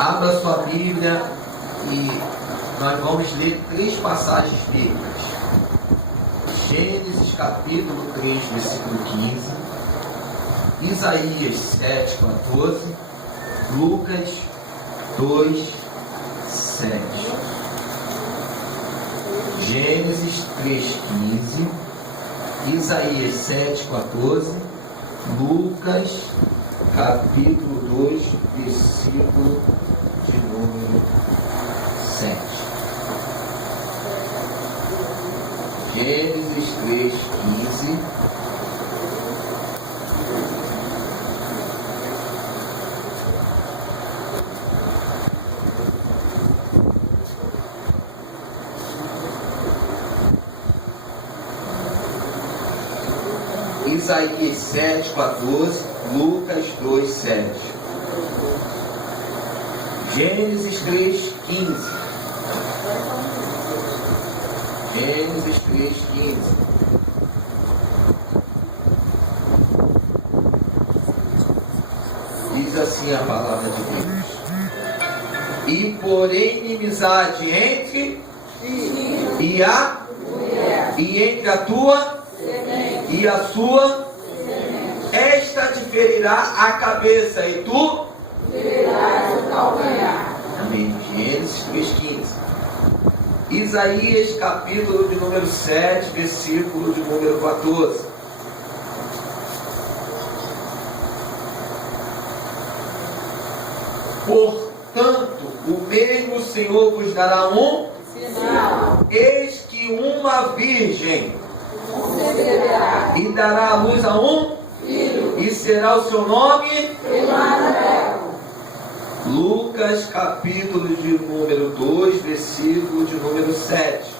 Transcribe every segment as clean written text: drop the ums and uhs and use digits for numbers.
Abra sua Bíblia e nós vamos ler 3 passagens bíblicas. Gênesis capítulo 3, versículo 15, Isaías 7, 14, Lucas 2, 7. Gênesis 3, 15, Isaías 7, 14, Lucas capítulo 2, versículo de número 7. Gênesis 3, 15. Isaías 7, 14, Lucas 2, 7. Gênesis 3, 15. Gênesis 3, 15. Diz assim a palavra de Deus: e porém inimizade entre e entre a tua e a sua, esta te ferirá a cabeça e tu ferirás o calcanhar. Amém. Gênesis 3,15. Isaías capítulo de número 7, versículo de número 14. Portanto, o mesmo Senhor vos dará um sinal. Eis que uma virgem e dará a luz a um filho, e será o seu nome Emanuel. Lucas capítulo de número 2, versículo de número 7.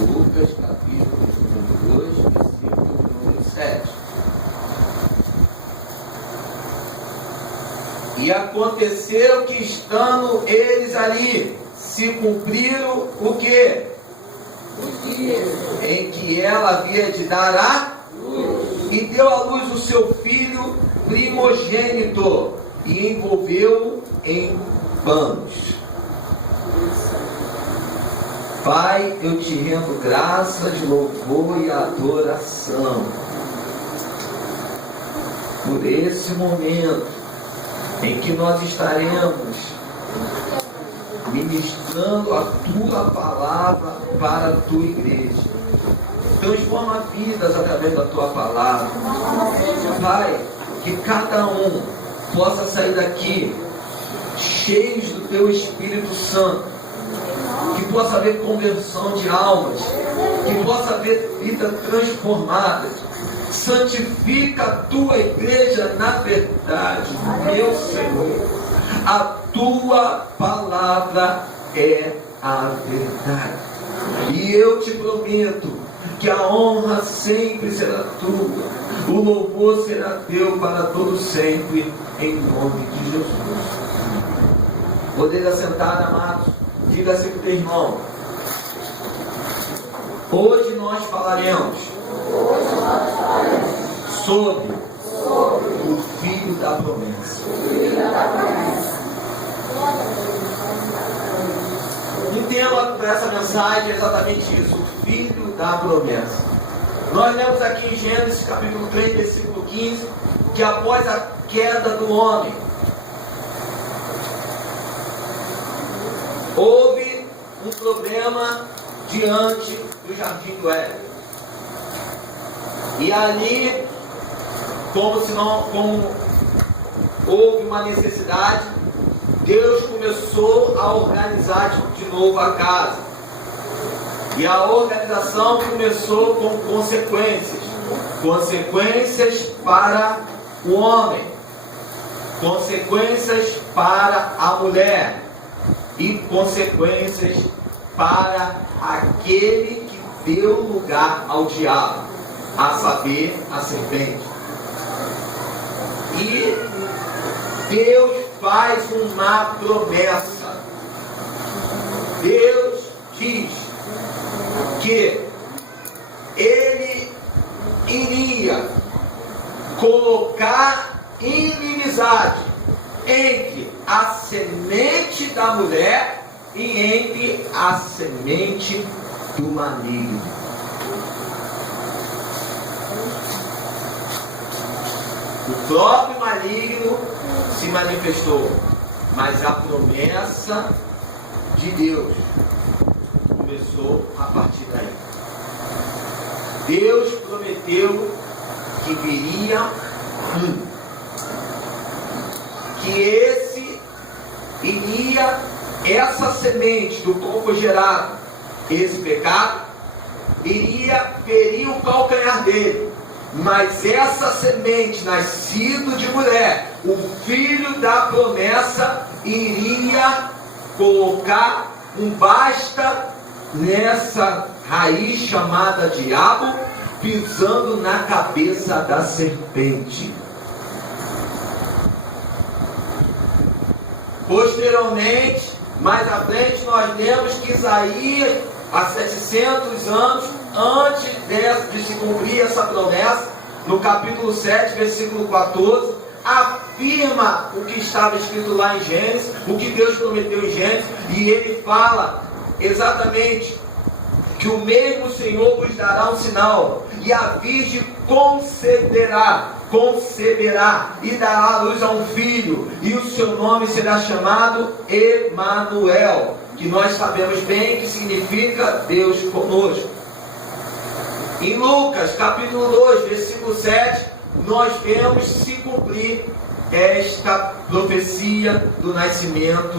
Lucas capítulo de número 2, versículo de número 7. E aconteceu que, estando eles ali, se cumpriram o quê? Os dias em que ela havia de dar a luz, e deu à luz o seu filho primogênito, e envolveu-o em panos. Pai, eu te rendo graças, louvor e adoração por esse momento em que nós estaremos ministrando a tua palavra para a tua igreja. Transforma vidas através da tua palavra. Pai, que cada um possa sair daqui cheios do teu Espírito Santo, que possa haver conversão de almas, que possa haver vida transformada. Santifica a tua igreja na verdade, meu Senhor. A tua palavra é a verdade. E eu te prometo que a honra sempre será tua, o louvor será teu para todo sempre, em nome de Jesus. Poder assentar, amados. Diga assim para o teu irmão: hoje nós falaremos sobre o Filho da Promessa. O tema dessa mensagem é exatamente isso: o Filho da Promessa. Nós lemos aqui em Gênesis capítulo 3, versículo 15, que após a queda do homem, houve um problema diante do jardim do Éden. E ali, como houve uma necessidade, Deus começou a organizar de novo a casa. E a organização começou com consequências. Consequências para o homem, consequências para a mulher e consequências para aquele que deu lugar ao diabo, a saber, a serpente. E Deus faz uma promessa. Deus diz que Ele iria colocar inimizade entre a semente da mulher e entre a semente do maligno. O próprio maligno se manifestou, mas a promessa de Deus começou a partir daí. Deus prometeu que viria que essa semente do corpo gerado, esse pecado, iria ferir o calcanhar dele, mas essa semente, nascido de mulher, o filho da promessa, iria colocar um basta nessa raiz chamada diabo, pisando na cabeça da serpente. Posteriormente, mais à frente, nós lemos que Isaías, há 700 anos antes de se cumprir essa promessa, no capítulo 7, versículo 14, afirma o que estava escrito lá em Gênesis, o que Deus prometeu em Gênesis, e ele fala exatamente que o mesmo Senhor vos dará um sinal, e a Virgem conceberá e dará à luz a um filho, e o seu nome será chamado Emanuel, que nós sabemos bem que significa Deus conosco. Em Lucas capítulo 2, versículo 7, nós vemos se cumprir esta profecia do nascimento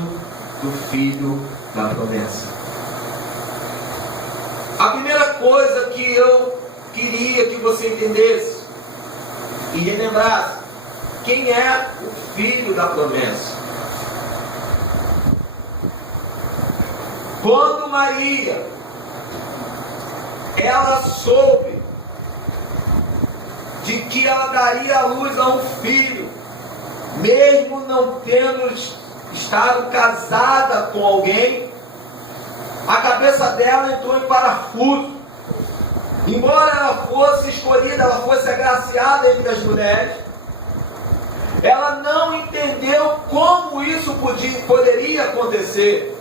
do filho da promessa. A primeira coisa que eu queria que você entendesse e relembrasse: quem é o filho da promessa? Quando Maria, ela soube de que ela daria à luz a um filho, mesmo não tendo estado casada com alguém, a cabeça dela entrou em parafuso. Embora ela fosse escolhida, ela fosse agraciada entre as mulheres, ela não entendeu como isso poderia acontecer.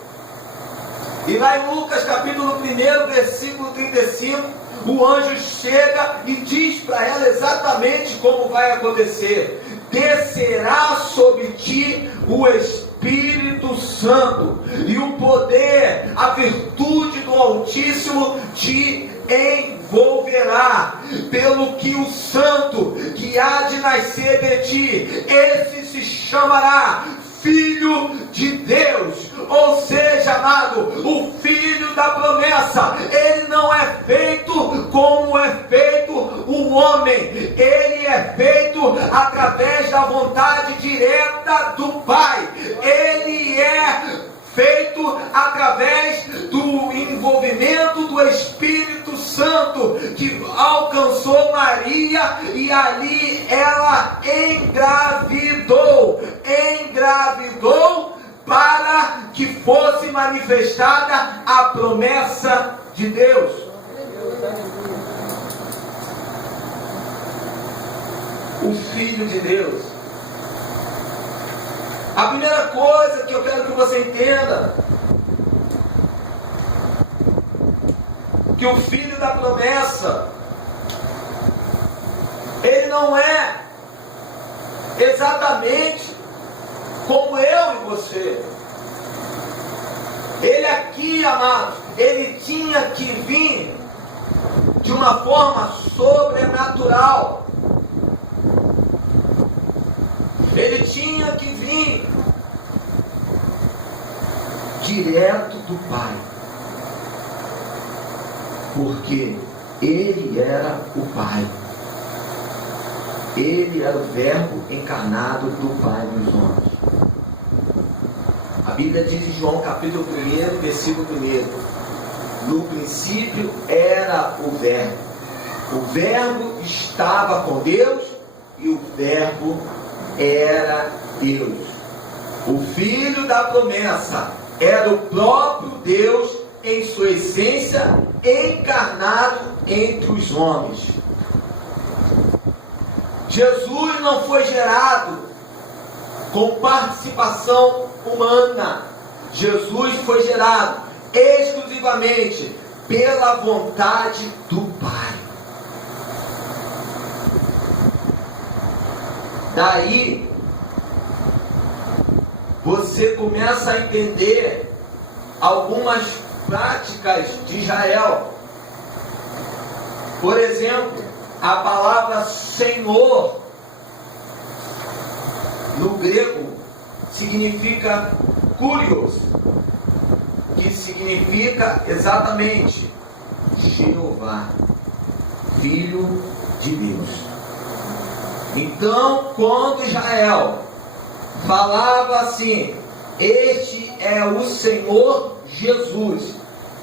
E lá em Lucas capítulo 1, versículo 35, o anjo chega e diz para ela exatamente como vai acontecer: descerá sobre ti o Espírito Santo, e o poder, a virtude do Altíssimo te envolverá, pelo que o santo que há de nascer de ti, esse se chamará Filho de Deus. Ou seja, amado, o filho da promessa, ele não é feito como é feito o homem, ele é feito através da vontade direta do Pai, ele é feito através do envolvimento do Espírito Santo, que alcançou Maria, e ali ela engravidou para que fosse manifestada a promessa de Deus. O Filho de Deus. A primeira coisa que eu quero que você entenda, que o filho da promessa, ele não é exatamente como eu e você. Ele aqui, amados, ele tinha que vir de uma forma sobrenatural. Ele tinha que vir direto do Pai, porque ele era o Pai, ele era o Verbo encarnado do Pai nos homens. A Bíblia diz em João capítulo 1, versículo 1: no princípio era o Verbo estava com Deus, e o Verbo era Deus. O Filho da promessa era o próprio Deus em sua essência, encarnado entre os homens. Jesus não foi gerado com participação humana. Jesus foi gerado exclusivamente pela vontade do Pai. Daí, você começa a entender algumas práticas de Israel. Por exemplo, a palavra Senhor, no grego, significa Kurios, que significa exatamente Jeová, Filho de Deus. Então, quando Israel falava assim, este é o Senhor Jesus,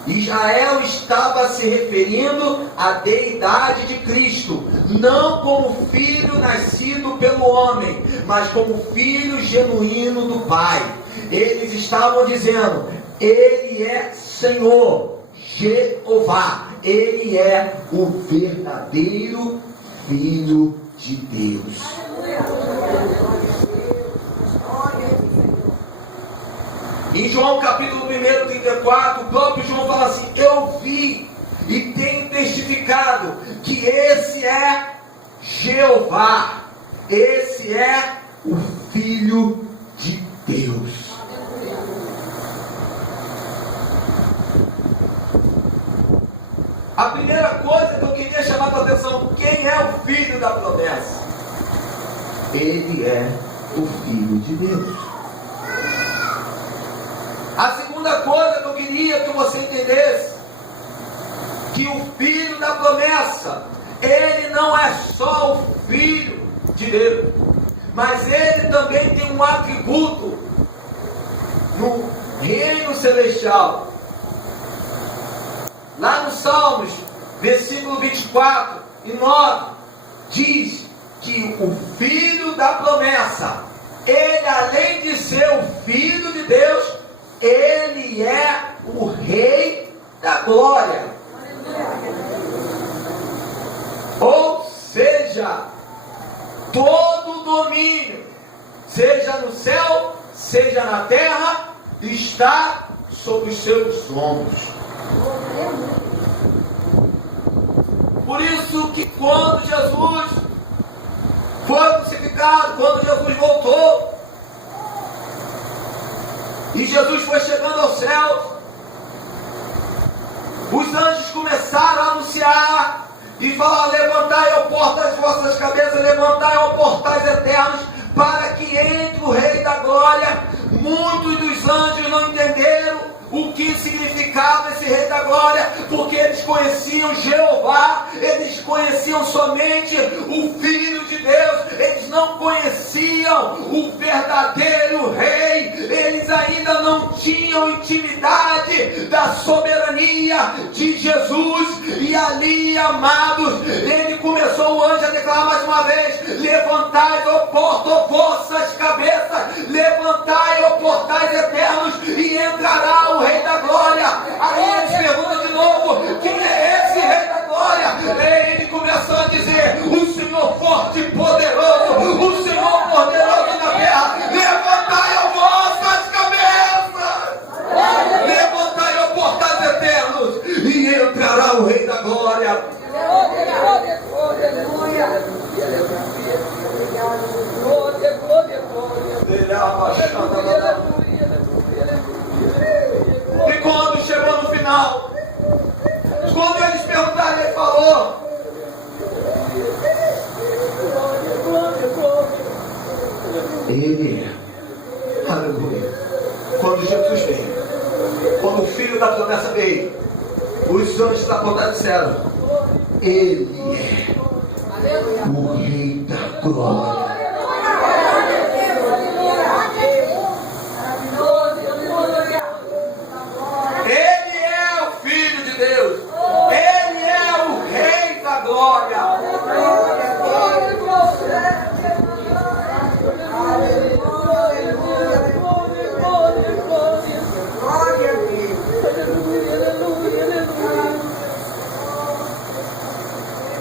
Israel estava se referindo à deidade de Cristo, não como filho nascido pelo homem, mas como filho genuíno do Pai. Eles estavam dizendo, Ele é Senhor, Jeová, Ele é o verdadeiro Filho de Deus. Em João capítulo 1, 34, o próprio João fala assim, eu vi e tenho testificado que esse é Jeová, esse é o Filho de Deus. A primeira coisa que eu queria chamar a atenção, quem é o Filho da promessa? Ele é o Filho de Deus. A segunda coisa que eu queria que você entendesse, que o Filho da promessa, ele não é só o Filho de Deus, mas ele também tem um atributo no reino celestial. Lá no Salmos, versículo 24 e 9, diz que o Filho da promessa, ele além de ser o Filho de Deus, ele é o Rei da glória. Ou seja, todo domínio, seja no céu, seja na terra, está sobre os seus ombros. Por isso que quando Jesus foi crucificado, quando Jesus voltou, e Jesus foi chegando ao céu, os anjos começaram a anunciar e falar, levantai, ó portas das vossas cabeças, levantai, ó portais eternos, para que entre o Rei da Glória. Muitos dos anjos não entenderam o que significava esse Rei da Glória, porque eles conheciam Jeová, eles conheciam somente o Filho de Deus, eles não conheciam o verdadeiro Rei, eles ainda não tinham intimidade da soberania de Jesus. E ali, amados, ele começou, o anjo a declarar mais uma vez, levantai, ó portas, ó vossas cabeças, levantai, ó portais eternos, e entrará o Rei da Glória. Aí eles perguntam de novo, quem é esse Rei da Glória? Ele começou a dizer, o Senhor forte e poderoso, o Senhor poderoso na terra, levantai as vossas cabeças, levantai os portais eternos, e entrará o Rei da Glória. E quando chegou no final, quando eles perguntaram, ele falou, ele é, aleluia, quando Jesus veio, quando o Filho da promessa veio, os anjos da porta disseram, ele é o Rei da glória. Ele é o Filho de Deus, ele é o Rei da glória.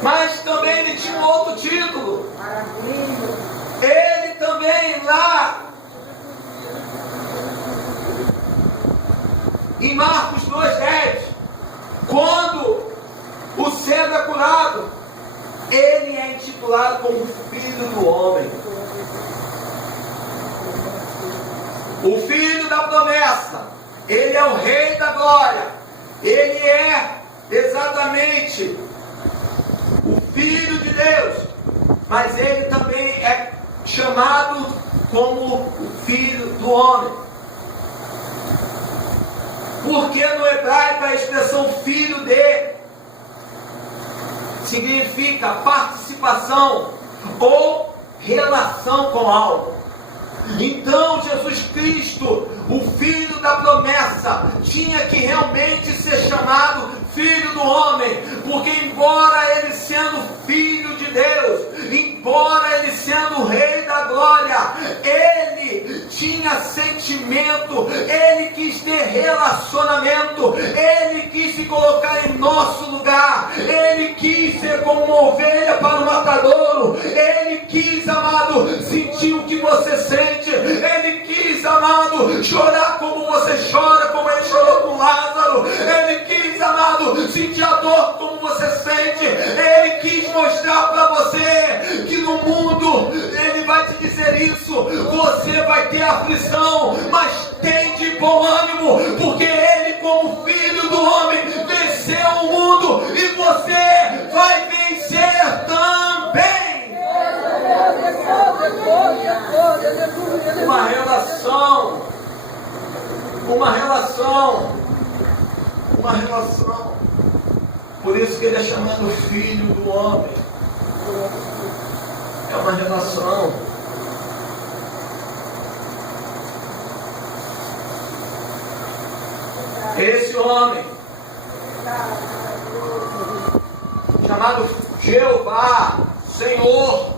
Mas também ele tinha um outro título, Marcos 2,10, quando o cego é curado, ele é intitulado como Filho do Homem. O Filho da promessa, ele é o Rei da glória, ele é exatamente o Filho de Deus, mas ele também é chamado como o Filho do Homem. Porque no hebraico a expressão filho de significa participação ou relação com algo. Então Jesus Cristo, o Filho da promessa, tinha que realmente ser chamado Filho do Homem, porque embora ele sendo Filho de Deus, embora ele sendo o Rei da glória, ele tinha sentimento, ele quis ter relacionamento, ele quis se colocar em nosso lugar, ele quis ser como uma ovelha para o matadouro, ele quis, amado, sentir o que você sente, ele quis, amado, chorar como você chora, como ele chorou com Lázaro, ele quis, amado, sentir a dor como você sente, ele quis mostrar para você que no mundo, ele vai te dizer isso, você vai ter aflição, mas tem de bom ânimo, porque ele, como Filho do Homem, venceu o mundo e você vai vencer também. Uma relação. Por isso que ele é chamado Filho do Homem. É uma relação. Esse homem, chamado Jeová, Senhor,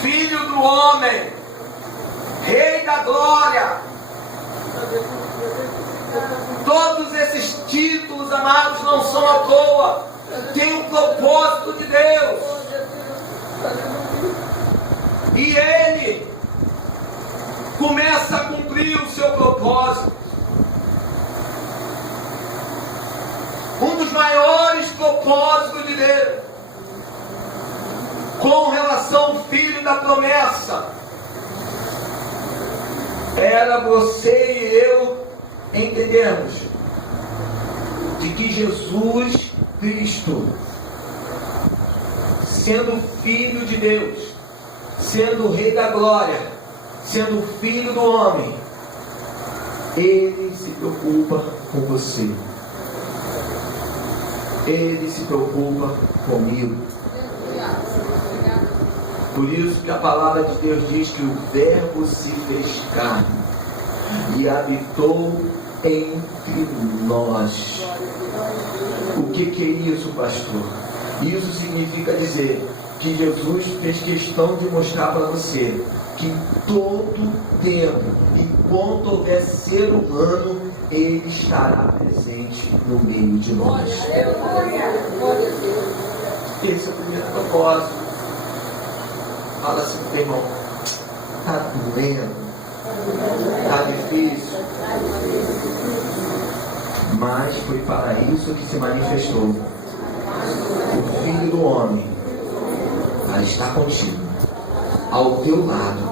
Filho do Homem, Rei da glória, todos esses títulos, amados, não são à toa, tem um propósito de Deus, e ele começa a cumprir o seu propósito. Um dos maiores propósitos de Deus, com relação ao Filho da promessa, era você e eu entendermos de que Jesus Cristo, sendo Filho de Deus, sendo o Rei da glória, sendo o Filho do Homem, ele se preocupa com você, ele se preocupa comigo. Por isso que a palavra de Deus diz que o Verbo se fez carne e habitou entre nós. O que é isso, pastor? Isso significa dizer que Jesus fez questão de mostrar para você que em todo tempo, enquanto houver ser humano, ele estará presente no meio de nós. Esse é o primeiro propósito. Fala assim, irmão, está doendo, está difícil, mas foi para isso que se manifestou o Filho do Homem, para estar contigo, ao teu lado,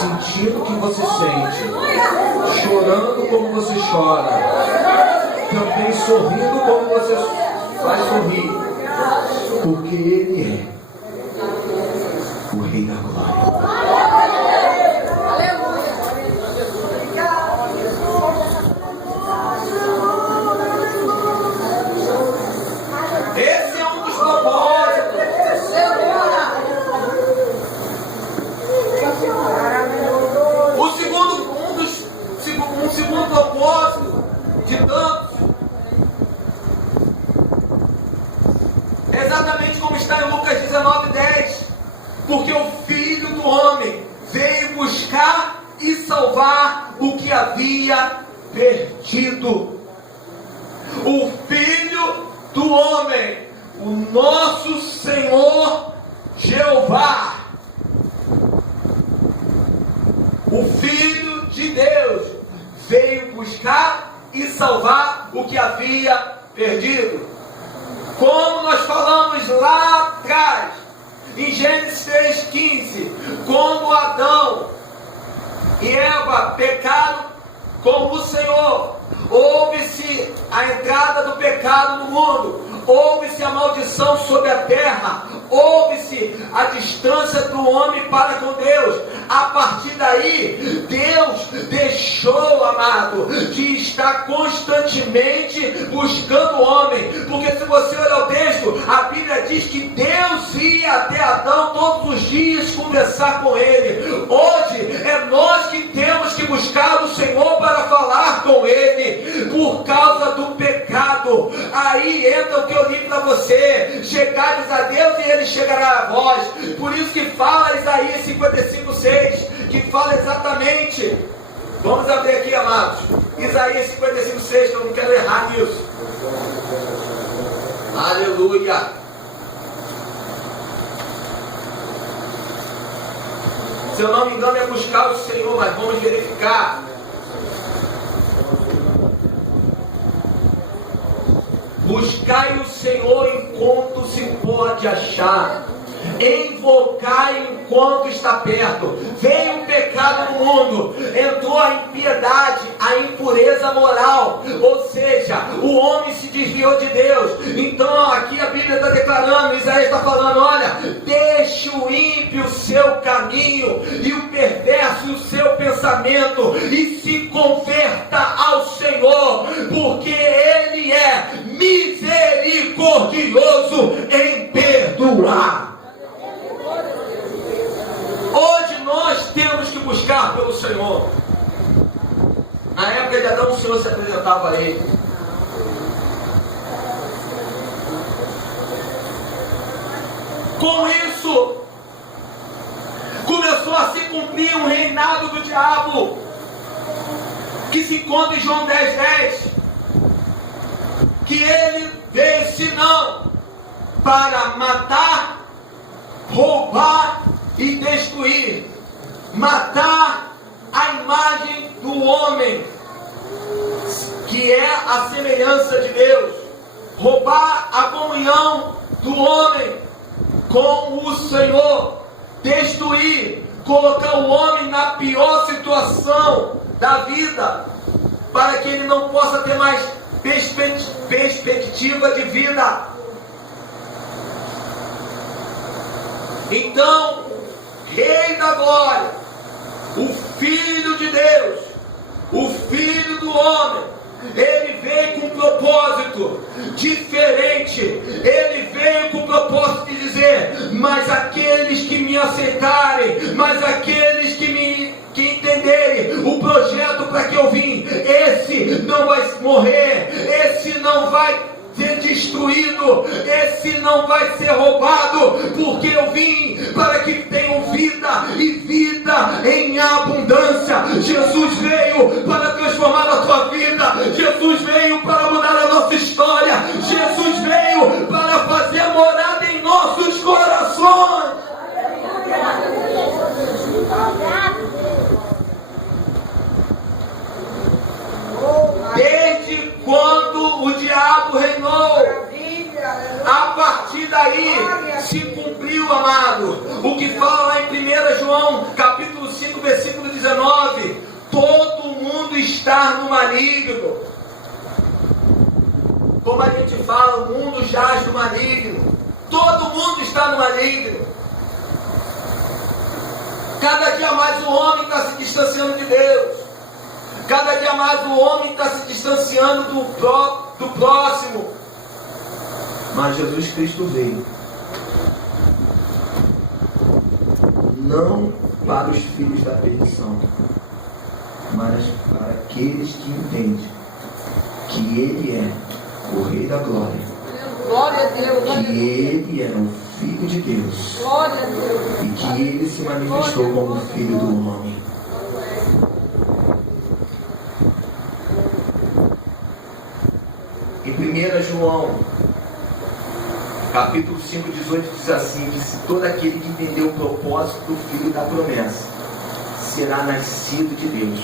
sentindo o que você sente, chorando como você chora, também sorrindo como você vai sorrir, porque Ele é o Rei da glória. Esse é um dos propósitos. Um segundo propósito de tantos, exatamente como está em Lucas 19:10, porque o Filho do Homem veio buscar e salvar o que havia perdido. O Filho do Homem, o nosso Senhor Jeová, o Filho de Deus, havia perdido. Como nós falamos lá atrás, em Gênesis 3,15, quando Adão e Eva pecaram com o Senhor, houve-se a entrada do pecado no mundo, houve-se a maldição sobre a terra, houve-se a distância do homem para com Deus. A partir daí, Deus deixou, amado, de estar constantemente buscando o homem, porque se você olhar o texto, a Bíblia diz que Deus ia até Adão todos os dias conversar com ele. Hoje é nós que temos que buscar o Senhor para falar com ele, por causa do pecado. Aí entra o que eu li para você: chegares a Deus e ele chegará a vós. Por isso que fala Isaías 55:6, que fala exatamente. Vamos abrir aqui, amados, Isaías 55:6, que eu não quero errar nisso. Aleluia. Se eu não me engano é buscar o Senhor, mas vamos verificar. Buscai o Senhor enquanto se pode achar, invocai enquanto está perto. Veio o pecado no mundo, entrou a impiedade, a impureza moral, ou seja, o homem se desviou de Deus. Então aqui a Bíblia está declarando, Isaías está falando: olha, deixe o ímpio o seu caminho e o perverso o seu pensamento, e se converta ao Senhor, porque Ele é misericordioso em perdoar. Hoje nós temos que buscar pelo Senhor. Na época de Adão, o Senhor se apresentava a ele. Com isso, começou a se cumprir um reinado do diabo, que se encontra em João 10:10, que ele veio senão para matar, roubar e destruir, matar a imagem do homem, que é a semelhança de Deus, roubar a comunhão do homem com o Senhor, destruir, colocar o homem na pior situação da vida, para que ele não possa ter mais perspectiva de vida. Então, Rei da Glória, o Filho de Deus, o Filho do homem, ele veio com um propósito diferente. Ele veio com o propósito de dizer: mas aqueles que me aceitarem, mas aqueles que entenderem o projeto para que eu vim, esse não vai morrer, esse não vai ser destruído, esse não vai ser roubado, porque eu vim para que tenham vida e vida em abundância. Jesus veio para transformar a tua vida, Jesus veio para mudar a nossa história, Jesus veio para fazer morada em nossos corações. Desde quando o diabo reinou, a partir daí se cumpriu, amado, o que fala lá em 1 João capítulo 5, versículo 19: todo mundo está no maligno. Como a gente fala, o mundo jaz no maligno. Todo mundo está no maligno. Cada dia mais o homem está se distanciando de Deus. Cada dia mais o homem está se distanciando do próximo. Mas Jesus Cristo veio não para os filhos da perdição, mas para aqueles que entendem que Ele é o Rei da Glória, Glória a Deus, que Ele é o Filho de Deus, glória a Deus, e que Ele se manifestou como Filho do homem. Em 1 João capítulo 5, 18 diz assim: que todo aquele que entendeu o propósito do Filho da promessa será nascido de Deus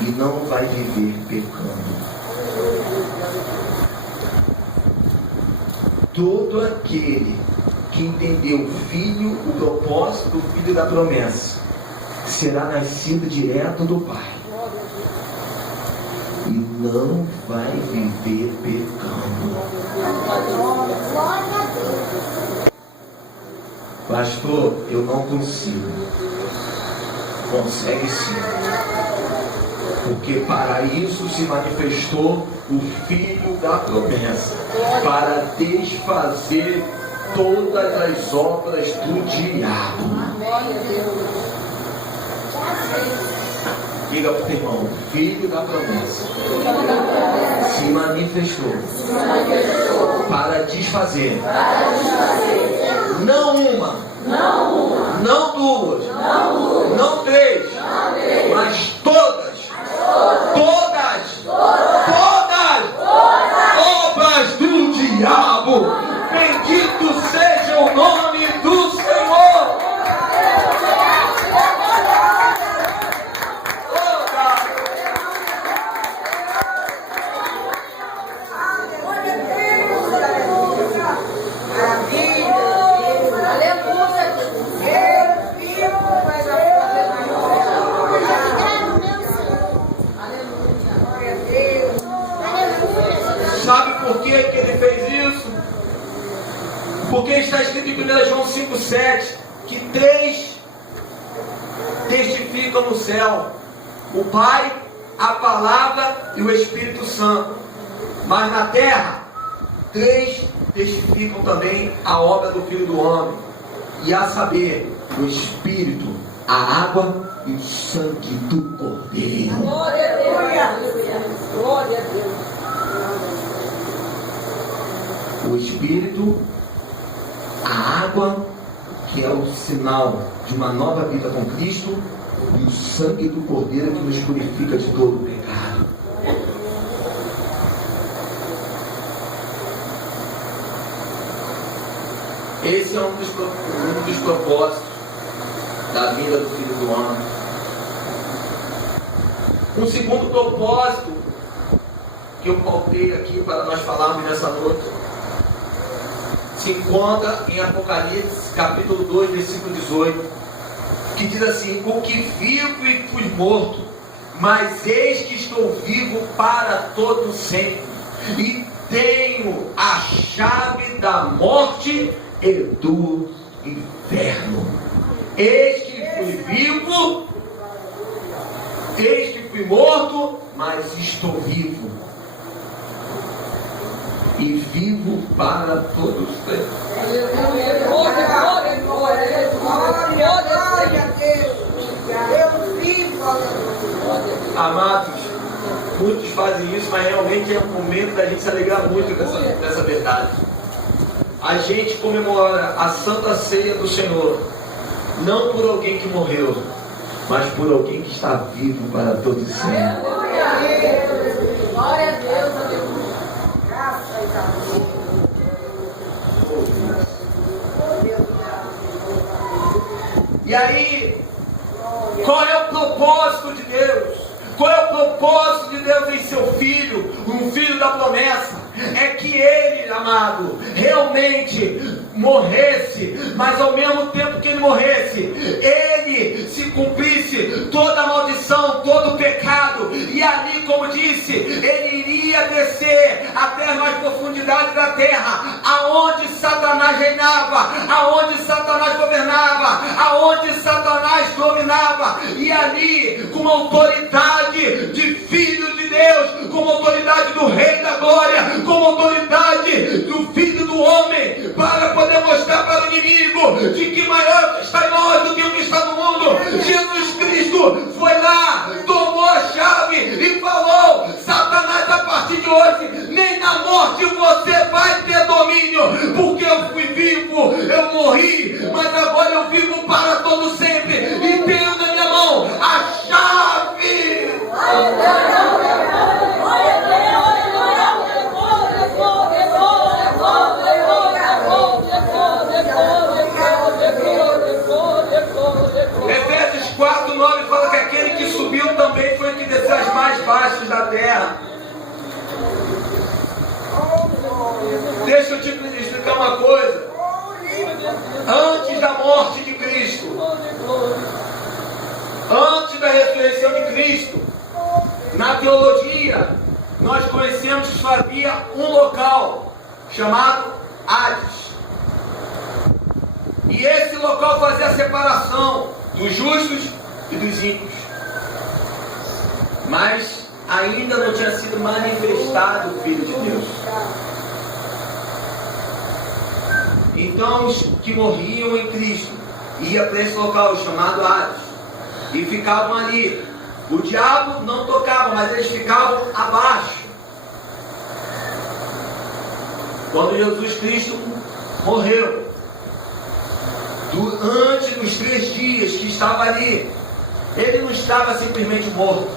e não vai viver pecando. todo aquele que entendeu o filho, o propósito do filho da promessa, será nascido direto do Pai e não vai viver pecando. Pastor, eu não consigo. Consegue sim. Porque para isso se manifestou o Filho da promessa, para desfazer todas as obras do diabo. Diga para o teu irmão, Filho da promessa se manifestou para desfazer não uma, não duas, não três, mas todas obras do diabo. Bendito seja o nome do Senhor. Sabe por que ele fez isso? Porque está escrito em 1 João 5,7 que 3 testificam no céu: o Pai, a Palavra e o Espírito Santo. Mas na terra, 3 testificam também a obra do Filho do Homem, e a saber, o Espírito, a água e o sangue do Cordeiro. Glória a Deus. Glória a Deus. O Espírito, a água, que é o sinal de uma nova vida com Cristo, e o sangue do Cordeiro, que nos purifica de todo o pecado. Esse é um dos propósitos da vida do Filho do Homem. Um segundo propósito que eu pautei aqui para nós falarmos nessa noite se encontra em Apocalipse capítulo 2, versículo 18, que diz assim: o que vivo e fui morto, mas eis que estou vivo para todo sempre, e tenho a chave da morte e do inferno. Eis que fui vivo, eis que fui morto, mas estou vivo. E vivo para todos sempre. Amados, muitos fazem isso, mas realmente é um momento da gente se alegrar muito dessa verdade. A gente comemora a Santa Ceia do Senhor, não por alguém que morreu, mas por alguém que está vivo para todos sempre. Glória a Deus, aleluia. E aí, qual é o propósito de Deus? Qual é o propósito de Deus em seu filho, um filho da promessa? É que ele, amado, realmente morresse, mas ao mesmo tempo que ele morresse, ele se cumprisse toda a maldição, todo o pecado, e ali, como disse, ele iria descer até as mais profundidades da terra, aonde Satanás reinava, aonde Satanás governava, aonde Satanás dominava, e ali, com a autoridade de filho de Deus, com a autoridade do Rei da Glória, com a autoridade do Filho do Homem, para poder mostrar para o inimigo de que maior é o que está em nós do que o que está no mundo. Jesus Cristo foi lá, tomou a chave e falou: Satanás, a partir de hoje, nem na morte você vai ter domínio, porque eu fui vivo, eu morri, mas agora eu vivo para todo sempre, e tenho na minha mão a chave. Efésios 4:9 fala que aquele que subiu também foi o que desceu as mais baixas da terra. Deixa eu te explicar Antes da morte de Cristo, antes da ressurreição de Cristo, na teologia, nós conhecemos que havia um local chamado Hades. E esse local fazia a separação dos justos e dos ímpios. Mas ainda não tinha sido manifestado o Filho de Deus. Então os que morriam em Cristo iam para esse local chamado Hades e ficavam ali. O diabo não tocava, mas eles ficavam abaixo. Quando Jesus Cristo morreu, durante os 3 dias que estava ali, ele não estava simplesmente morto,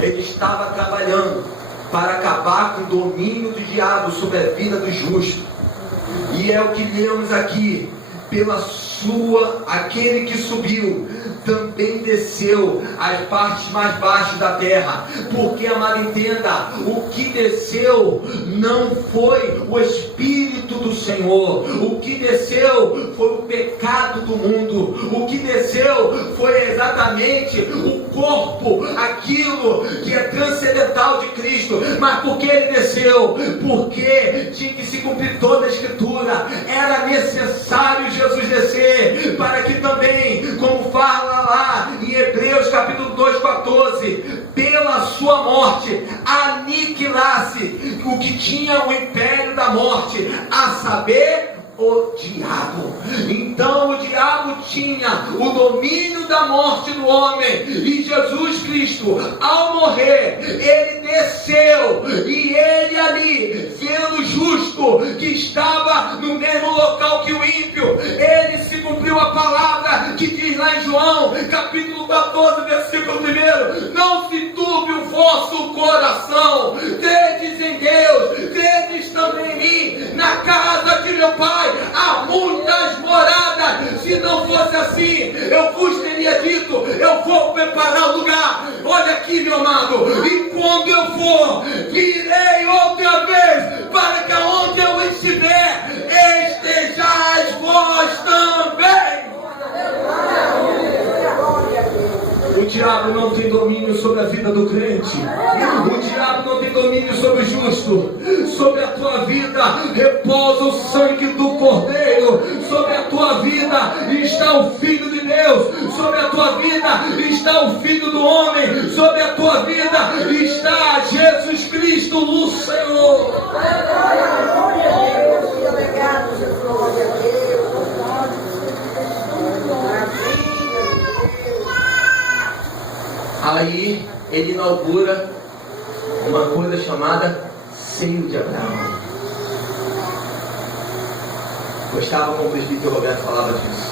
ele estava trabalhando para acabar com o domínio do diabo sobre a vida do justo. E é o que lemos aqui: pela sua, aquele que subiu também desceu às partes mais baixas da terra. Porque, amado, entenda, o que desceu não foi o Espírito do Senhor, o que desceu foi o pecado do mundo, o que desceu foi exatamente o corpo, aquilo que é transcendental de Cristo. Mas por que ele desceu? Porque tinha que se cumprir toda a Escritura, era necessário Jesus descer, para que também, como fala lá em Hebreus capítulo 2:14, pela sua morte aniquilasse o que tinha o império da morte, a saber, o diabo. Então o diabo tinha o domínio da morte do homem, e Jesus Cristo, ao morrer, ele desceu, e ele ali, vendo justo que estava no mesmo local que o ímpio, ele se cumpriu a palavra que diz lá em João capítulo 14 versículo 1: não se turbe o vosso coração, credes em Deus, credes também em mim. Na casa de meu Pai há muitas moradas. Se não fosse assim, eu vos teria dito: eu vou preparar o lugar. Olha aqui, meu amado, e quando eu for, virei outra vez, para que aonde eu estiver, estejais vós também. O diabo não tem domínio sobre a vida do crente. O diabo não tem domínio sobre o justo. Sobre a tua vida repousa o sangue do Cordeiro. Sobre a tua vida está o Filho de Deus. Sobre a tua vida está o Filho do Homem. Sobre a tua vida está Jesus Cristo, o Senhor. Obrigado, Jesus. Glória a Deus. Aí ele inaugura uma coisa chamada seio de Abraão. Gostava como o presbítero Roberto falava disso.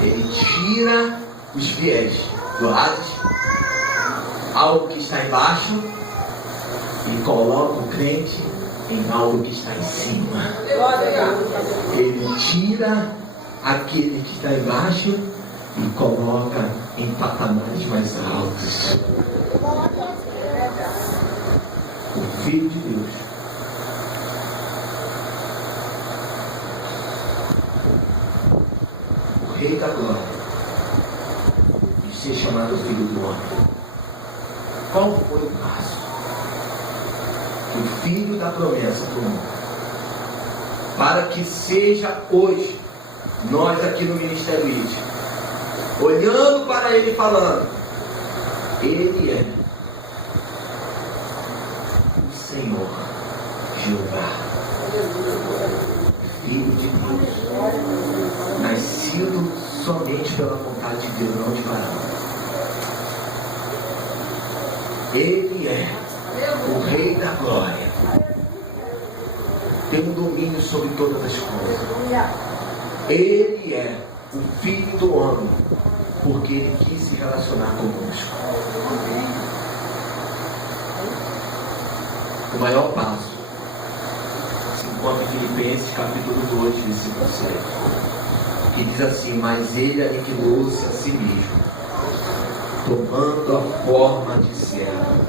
Ele tira os fiéis do Hades, algo que está embaixo, e coloca o crente em algo que está em cima. Ele tira aquele que está embaixo e coloca em patamares mais altos. O Filho de Deus. O Rei da Glória. De ser chamado Filho do Homem. Qual foi o passo que o Filho da promessa tomou? Para que seja hoje, nós aqui no Ministério ID, olhando para ele e falando: ele é o Senhor Jeová, Filho de Deus, nascido somente pela vontade de Deus, não de Varão. Ele é o Rei da Glória, tem um domínio sobre todas as coisas. Ele é o Filho do Homem, porque ele quis se relacionar conosco. O maior passo se encontra em Filipenses capítulo 2, versículo 7, que diz assim: mas ele aniquilou-se a si mesmo, tomando a forma de servo,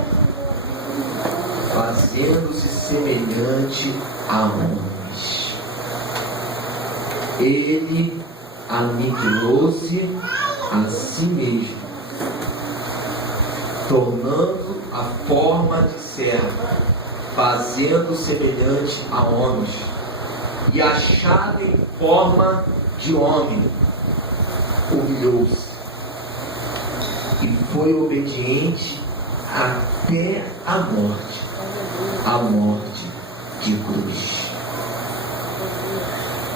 fazendo-se semelhante a homens. Ele aniquilou-se a si mesmo, tornando a forma de servo, fazendo semelhante a homens, e achado em forma de homem, humilhou-se e foi obediente até a morte de cruz.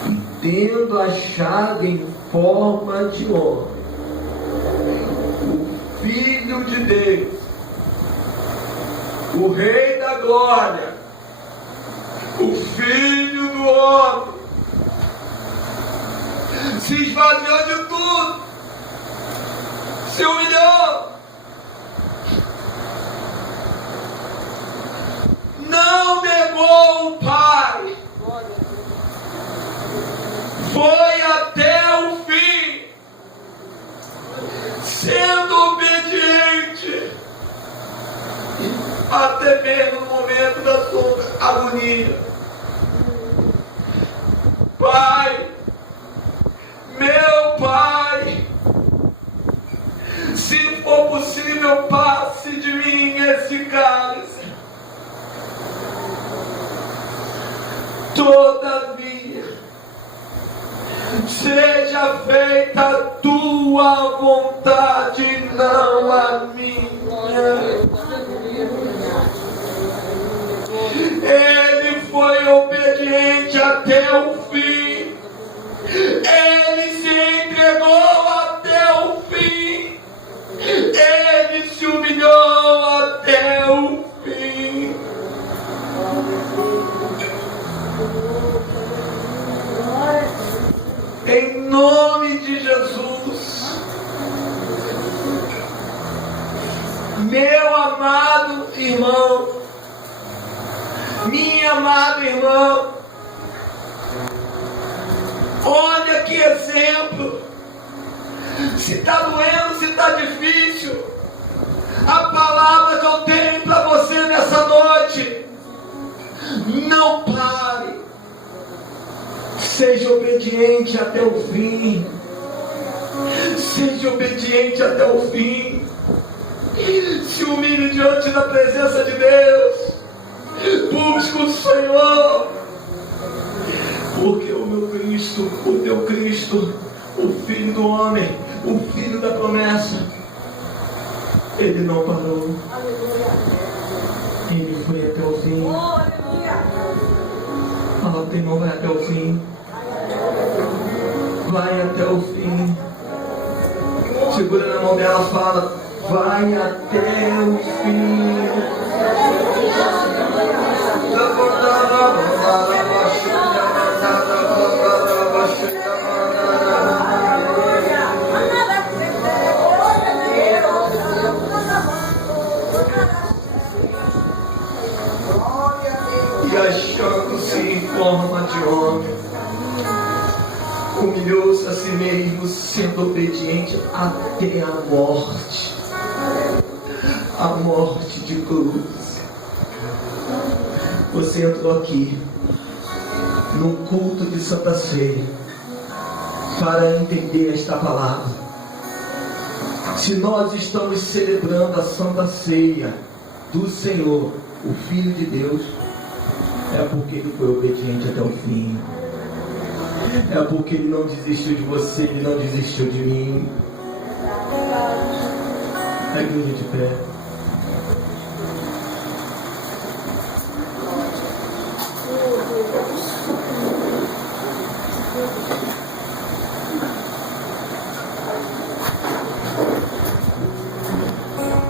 E tendo achado em forma de homem, o Filho de Deus, o Rei da Glória, o Filho do Homem, se esvaziou de tudo, se humilhou, não negou o Pai, foi até o fim, sendo obediente, até mesmo no momento da sua agonia. Pai, meu Pai, se for possível, passe de mim esse cálice. Todavia, seja feita a tua vontade, não a minha. Ele foi obediente até o fim. Ele se entregou até o fim. Ele se humilhou até o fim. Em nome de Jesus, meu amado irmão, minha amada irmã, olha que exemplo. Se está doendo, se está difícil, a palavra que eu tenho para você nessa noite: não pare, seja obediente até o fim, seja obediente até o fim, se humilhe diante da presença de Deus, busque o Senhor, porque o meu Cristo, o teu Cristo, o Filho do homem, o Filho da promessa, ele não parou, ele foi até o fim. Fala, teu irmão, vai até o fim, vai até o fim. Segura na mão dela, fala, vai até o fim. E achando-se em forma de homem, humilhou-se a si mesmo, sendo obediente até a morte de cruz. Você entrou aqui num culto de Santa Ceia para entender esta palavra. Se nós estamos celebrando a Santa Ceia do Senhor, o Filho de Deus, é porque Ele foi obediente até o fim. É porque Ele não desistiu de você, Ele não desistiu de mim. A igreja de pé.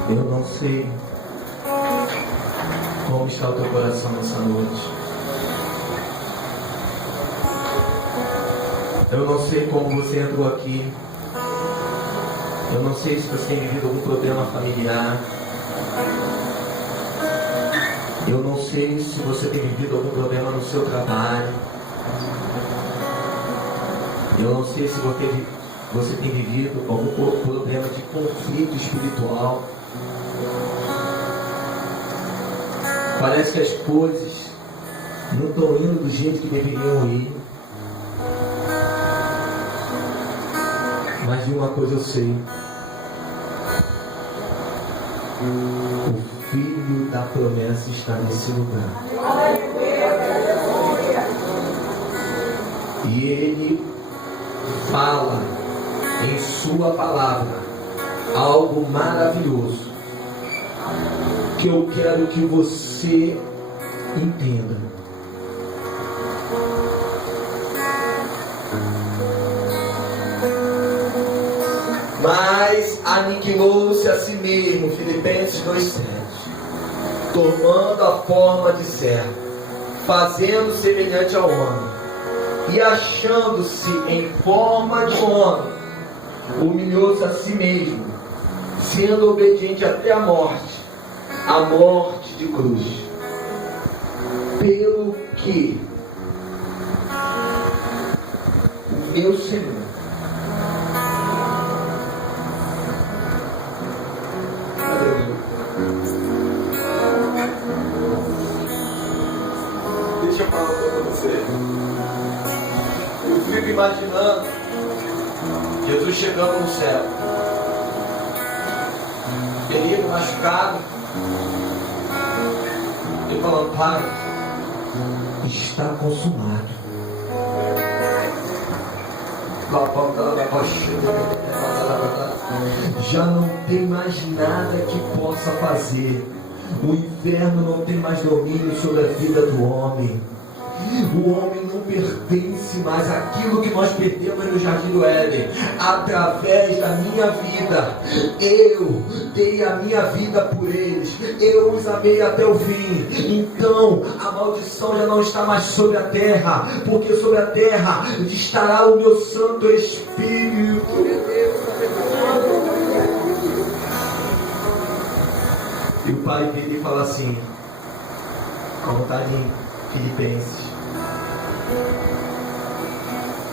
Eu não sei como está o teu coração nessa noite. Eu não sei como você entrou aqui. Eu não sei se você tem vivido algum problema familiar. Eu não sei se você tem vivido algum problema no seu trabalho. Eu não sei se você tem vivido algum problema de conflito espiritual. Parece que as coisas não estão indo do jeito que deveriam ir. Mas de uma coisa eu sei: o Filho da promessa está nesse lugar. E Ele fala em sua palavra algo maravilhoso, que eu quero que você entenda. Mas aniquilou-se a si mesmo, Filipenses 2,7, tomando a forma de servo, fazendo semelhante ao homem, e achando-se em forma de homem, humilhou-se a si mesmo, sendo obediente até a morte de cruz. Pelo que meu Senhor deixa eu falar para você. Eu fico imaginando Jesus chegando no céu, ferido, machucado, e falando: Pai, está consumado. Já não tem mais nada que possa fazer. O inferno não tem mais domínio sobre a vida do homem. O homem não pertence mais àquilo que nós perdemos no Jardim do Éden. Através da minha vida, eu dei a minha vida por eles, eu os amei até o fim. Então a maldição já não está mais sobre a terra, porque sobre a terra estará o meu Santo Espírito. E o pai dele fala assim, como está em Filipenses: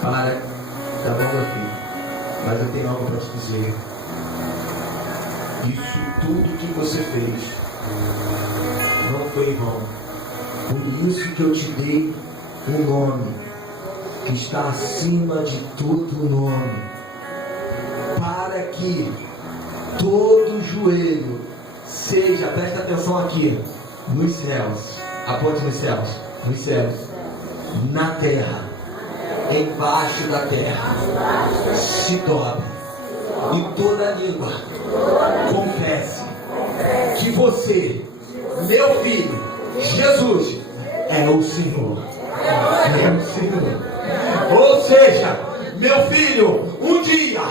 Para, tá bom, meu filho, mas eu tenho algo para te dizer. Isso tudo que você fez não foi em vão. Por isso que eu te dei um nome que está acima de todo nome, para que todo joelho seja, presta atenção aqui, nos céus, aponte nos céus, na terra, embaixo da terra, se dobre, e toda língua confesse que você, meu filho, Jesus, é o Senhor. É o Senhor. Ou seja, meu filho, um dia,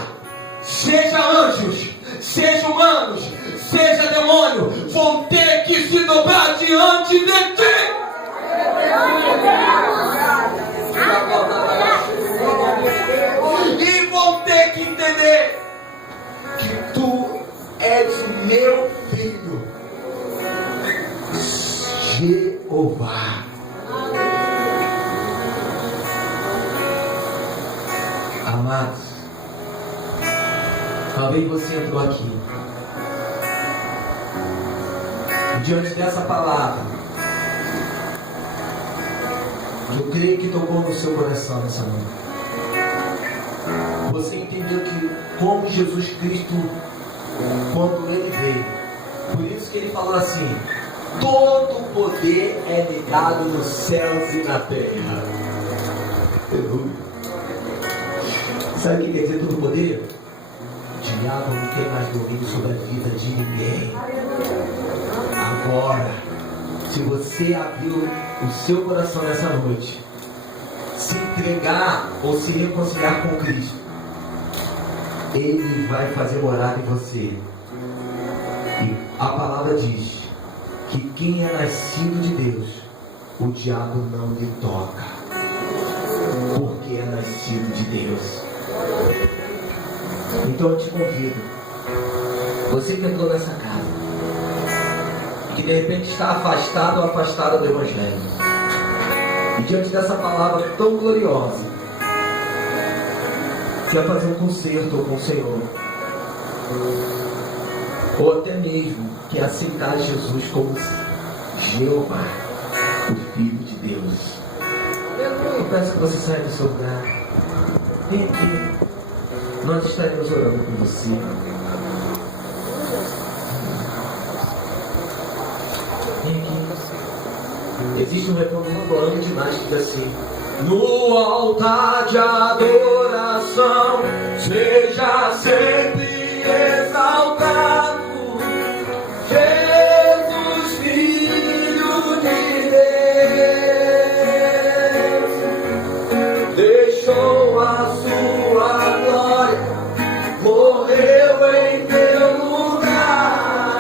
seja anjos, seja humanos, seja demônio, vão ter que se dobrar diante de ti. E vão ter que entender que tu és o meu filho, Jeová. Amados, talvez você entrou aqui e diante dessa palavra, eu creio que tocou no seu coração nessa noite. Você entendeu que como Jesus Cristo, quando Ele veio, por isso que Ele falou assim: todo o poder é ligado nos céus e na terra. Sabe o que quer dizer todo o poder? O diabo não tem mais domínio sobre a vida de ninguém. Agora, se você abriu o seu coração nessa noite, se entregar ou se reconciliar com Cristo, Ele vai fazer morada em você. E a palavra diz que quem é nascido de Deus, o diabo não lhe toca, porque é nascido de Deus. Então eu te convido, você que entrou nessa casa, que de repente está afastado ou afastada do Evangelho, e diante dessa palavra tão gloriosa, quer fazer um concerto com o Senhor, ou até mesmo quer aceitar Jesus como Jeová, o Filho de Deus, eu peço que você saia do seu lugar. Vem aqui. nós estaremos orando por você. Vem aqui. Existe um refrão que eu amo demais que diz assim: no altar de adoração, seja sempre exaltado Jesus, Filho de Deus. Deixou a sua glória, morreu em teu lugar.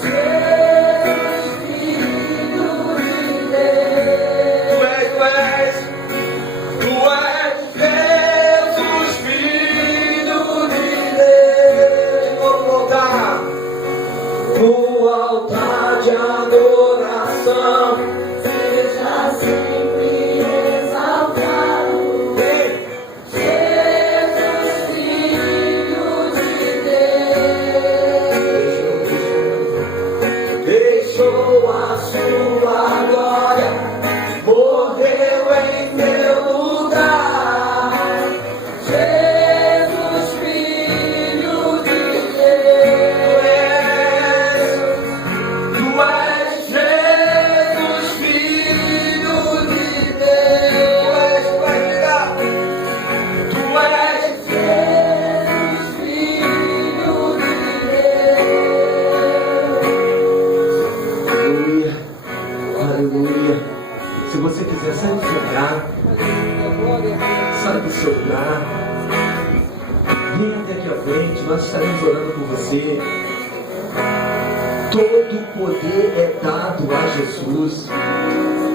Jesus, Filho de Deus. Tu és Jesus, Filho de Deus. Vamos voltar. No altar de adoração, seja sempre exaltado Jesus, Filho de Deus. Deixou a sua glória, morreu em teu lugar. Jesus, Filho de Deus. Tu és Jesus, Filho de Deus. Tu és Jesus, Filho de Deus. Aleluia, aleluia. Se você quiser, sai do seu lugar. Sai do seu lugar. Vem até aqui à frente, nós estaremos orando por você. Todo o poder é dado a Jesus.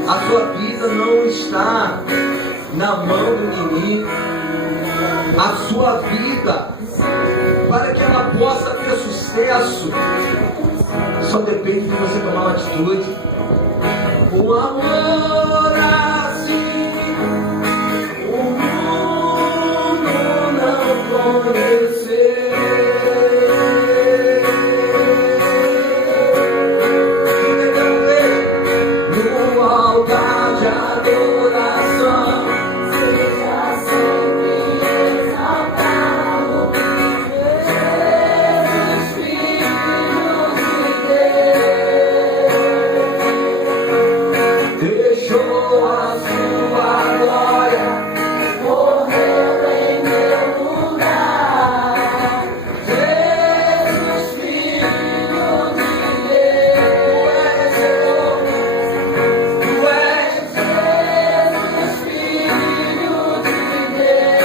A sua vida não está na mão do inimigo. A sua vida, para que ela possa ter sucesso, só depende de você tomar uma atitude. Um amor assim, o mundo não conheceu. No altar de adoração, seja sempre exaltado Jesus, Filho de Deus. Deixou a sua glória, morreu em meu lugar. Jesus, Filho de Deus. Tu és Jesus, Filho de Deus.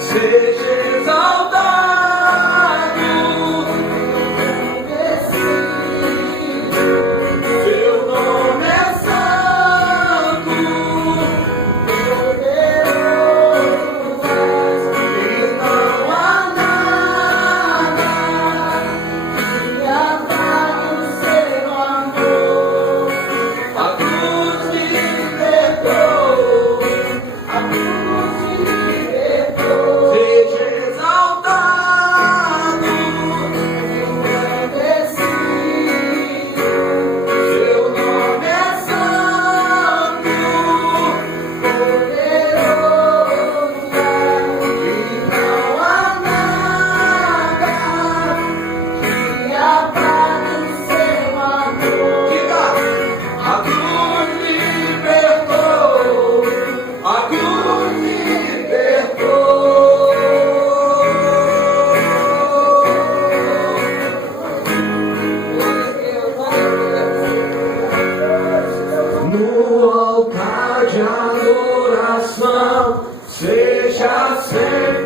Seja exaltado. Teu nome é santo, poderoso, e não há nada que apague o seu amor. A cruz te libertou, a cruz te libertou. Seja exaltado, seu nome é santo, poderoso, e não há nada que apague o seu amor. Diga, a cruz me libertou, a cruz me libertou. No altar de adoração, seja sempre